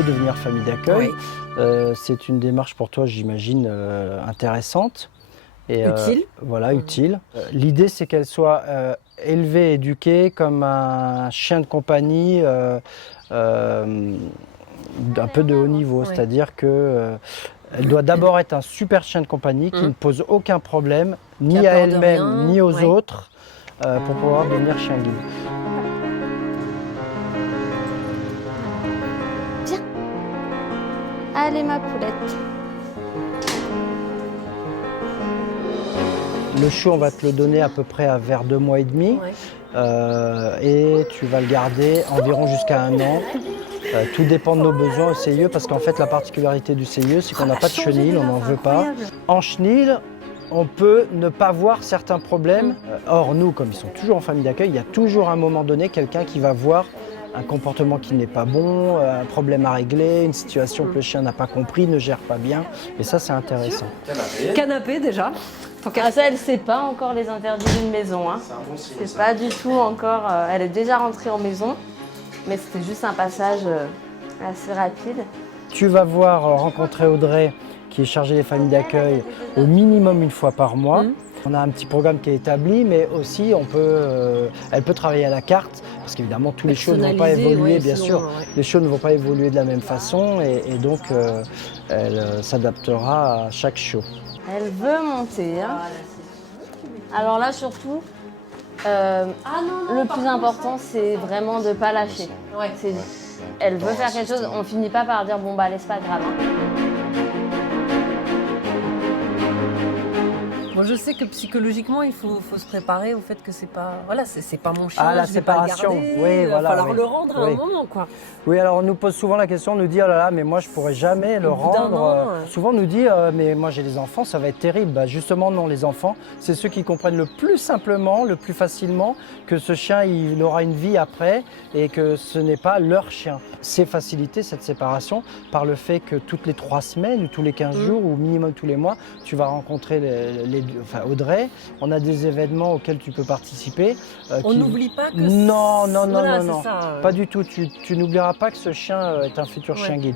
veux devenir famille d'accueil. Oui. C'est une démarche pour toi, j'imagine, intéressante. Et, Utile. Voilà, utile. L'idée, c'est qu'elle soit élevée, éduquée comme un chien de compagnie d'un peu de haut niveau. Ouais. C'est-à-dire que elle doit d'abord être un super chien de compagnie qui ne pose aucun problème, ni a à peur de elle-même, rien, ni aux ouais. autres, pour pouvoir devenir chien guide. Viens. Allez, ma poulette. Le chiot, on va te le donner à peu près vers 2 mois et demi. Ouais. Et tu vas le garder environ jusqu'à 1 an. Tout dépend de nos besoins au CIE parce qu'en fait la particularité du CIE c'est qu'on n'a pas de chenille, on n'en veut pas. En chenille, on peut ne pas voir certains problèmes. Or nous, comme ils sont toujours en famille d'accueil, il y a toujours à un moment donné quelqu'un qui va voir un comportement qui n'est pas bon, un problème à régler, une situation que le chien n'a pas compris, ne gère pas bien. Et ça c'est intéressant. Canapé déjà. Ah, ça, elle sait pas encore les interdits d'une maison. Hein. C'est un bon signe. C'est pas du tout encore. Elle est déjà rentrée en maison, mais c'était juste un passage assez rapide. Tu vas voir rencontrer Audrey, qui est chargée des familles d'accueil, au minimum 1 fois par mois. On a un petit programme qui est établi, mais aussi elle peut travailler à la carte, parce qu'évidemment tous les chiots ne vont pas évoluer, bien sûr. Les chiots ne vont pas évoluer de la même façon, et donc elle s'adaptera à chaque chiot. Elle veut monter. Hein. Alors là, surtout, le plus important, c'est vraiment de ne pas lâcher. Ouais. Elle veut faire quelque chose, on finit pas par dire bon bah laisse pas grave. Hein. Moi, je sais que psychologiquement, il faut se préparer au fait que c'est pas, voilà, c'est pas mon chien. Ah, la je vais pas le séparation. garder, Oui, il va voilà, falloir oui. le rendre à Oui. un moment, quoi. Oui, alors on nous pose souvent la question, on nous dit oh là là, mais moi je pourrais jamais le Au bout d'un rendre. an, Souvent on nous dit mais moi j'ai des enfants, ça va être terrible. Bah, justement non, les enfants, c'est ceux qui comprennent le plus simplement, le plus facilement que ce chien il aura une vie après et que ce n'est pas leur chien. C'est facilité cette séparation par le fait que toutes les 3 semaines ou tous les 15 jours ou minimum tous les mois, tu vas rencontrer Audrey. On a des événements auxquels tu peux participer. On n'oublie pas que non, voilà, non, ça, pas du tout. Tu n'oublieras pas que ce chien est un futur chien guide.